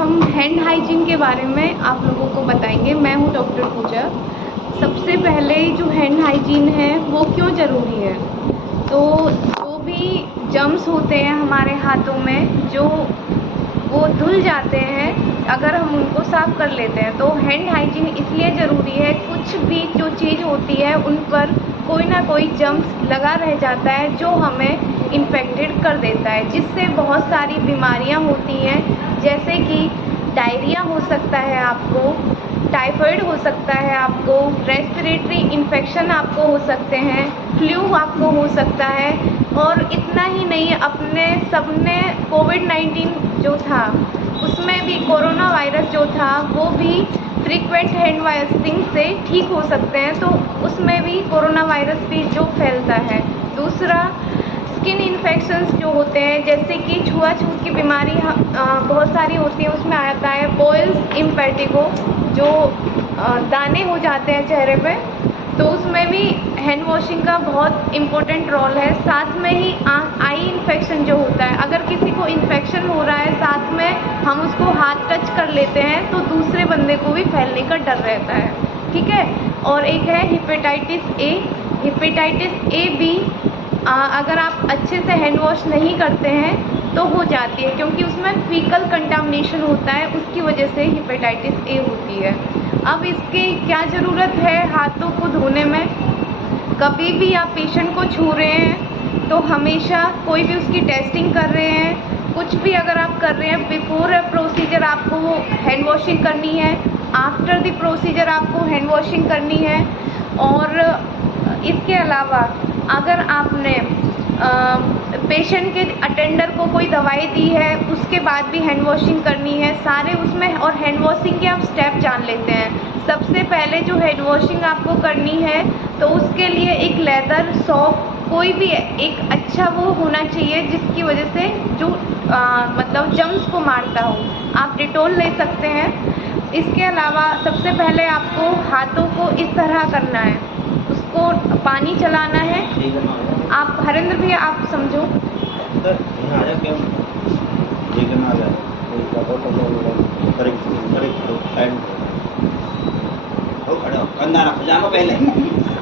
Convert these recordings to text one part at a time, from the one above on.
हम hand hygiene के बारे में आप लोगों को बताएंगे। मैं हूँ डॉक्टर पूजा। सबसे पहले जो हैंड हाइजीन है वो क्यों ज़रूरी है, तो जो भी जर्म्स होते हैं हमारे हाथों में जो वो धुल जाते हैं, अगर हम उनको साफ़ कर लेते हैं तो हैंड हाइजीन इसलिए ज़रूरी है। कुछ भी जो चीज़ होती है उन पर कोई ना कोई जर्म्स लगा रह जाता है जो हमें इन्फेक्टेड कर देता है, जिससे बहुत सारी बीमारियां होती हैं, जैसे कि डायरिया हो सकता है आपको, टाइफाइड हो सकता है आपको, रेस्पिरेटरी इन्फेक्शन आपको हो सकते हैं, फ्लू आपको हो सकता है। और इतना ही नहीं, अपने सबने कोविड-19 जो था उसमें भी कोरोना वायरस जो था वो भी फ्रीक्वेंट हैंड वॉशिंग से ठीक हो सकते हैं, तो उसमें भी कोरोना वायरस भी जो फैलता है। दूसरा, स्किन इन्फेक्शंस जो होते हैं, जैसे कि छुआछूत की बीमारी बहुत सारी होती है, उसमें आता है बॉयल्स इम्पेटिगो, जो दाने हो जाते हैं चेहरे पे, तो उसमें भी हैंड वॉशिंग का बहुत इम्पोर्टेंट रोल है। साथ में ही आई इन्फेक्शन जो होता है, अगर किसी को इन्फेक्शन हो रहा है, साथ में हम उसको हाथ टच कर लेते हैं तो दूसरे बंदे को भी फैलने का डर रहता है, ठीक है। और एक है हेपेटाइटिस ए। हेपेटाइटिस ए भी अगर आप अच्छे से हैंड वॉश नहीं करते हैं तो हो जाती है, क्योंकि उसमें फीकल कंटामिनेशन होता है, उसकी वजह से हेपेटाइटिस ए होती है। अब इसकी क्या ज़रूरत है हाथों को धोने में? कभी भी आप पेशेंट को छू रहे हैं तो हमेशा कोई भी उसकी टेस्टिंग कर रहे हैं, कुछ भी अगर आप कर रहे हैं, बिफोर अ प्रोसीजर आपको हैंड वॉशिंग करनी है, आफ्टर द प्रोसीजर आपको हैंड वॉशिंग करनी है। और इसके अलावा अगर आपने पेशेंट के अटेंडर को कोई दवाई दी है उसके बाद भी हैंड वॉशिंग करनी है, सारे उसमें। और हैंड वॉशिंग के आप स्टेप जान लेते हैं। सबसे पहले जो हैंड वॉशिंग आपको करनी है तो उसके लिए एक लेदर सॉप, कोई भी एक अच्छा वो होना चाहिए जिसकी वजह से जो मतलब जर्म्स को मारता हो। आप डिटॉल ले सकते हैं। इसके अलावा सबसे पहले आपको हाथों को इस तरह करना है, उसको पानी चलाना है। आप हरेंद्र भैया आप समझो,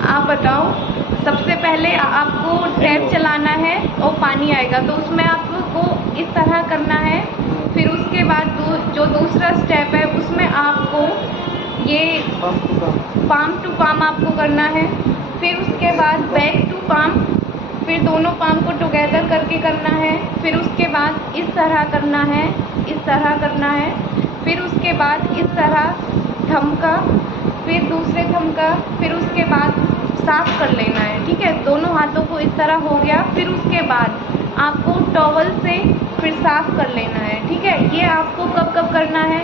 आप बताओ। सबसे पहले आपको टैप चलाना है और पानी आएगा तो उसमें आपको इस तरह करना है। फिर उसके बाद जो दूसरा स्टेप है उसमें आपको ये पाम टू पाम आपको करना है। फिर उसके बाद बैक टू पाम, फिर दोनों पाम को टुगेदर करके करना है। फिर उसके बाद इस तरह करना है, इस तरह करना है। फिर उसके बाद इस तरह थंब का, फिर दूसरे थंब का, फिर उसके बाद साफ़ कर लेना है, ठीक है। दोनों हाथों को इस तरह हो गया। फिर उसके बाद आपको टॉवल से फिर साफ़ कर लेना है, ठीक है। ये आपको कब कब करना है?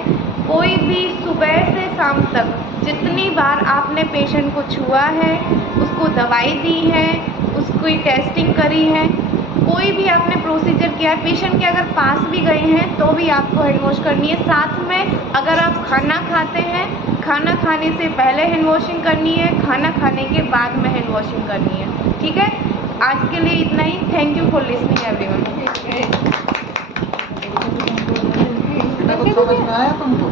कोई भी सुबह से शाम तक जितनी बार आपने पेशेंट को छुआ है, उसको दवाई दी है, उसकी टेस्टिंग करी है, कोई भी आपने प्रोसीजर किया है, पेशेंट के अगर पास भी गए हैं तो भी आपको हैंड वॉश करनी है। साथ में अगर आप खाना खाते हैं, खाना खाने से पहले हैंड वॉशिंग करनी है, खाना खाने के बाद में हैंड वॉशिंग करनी है, ठीक है। आज के लिए इतना ही। Thank you for listening everyone. समझ में आया तुमको?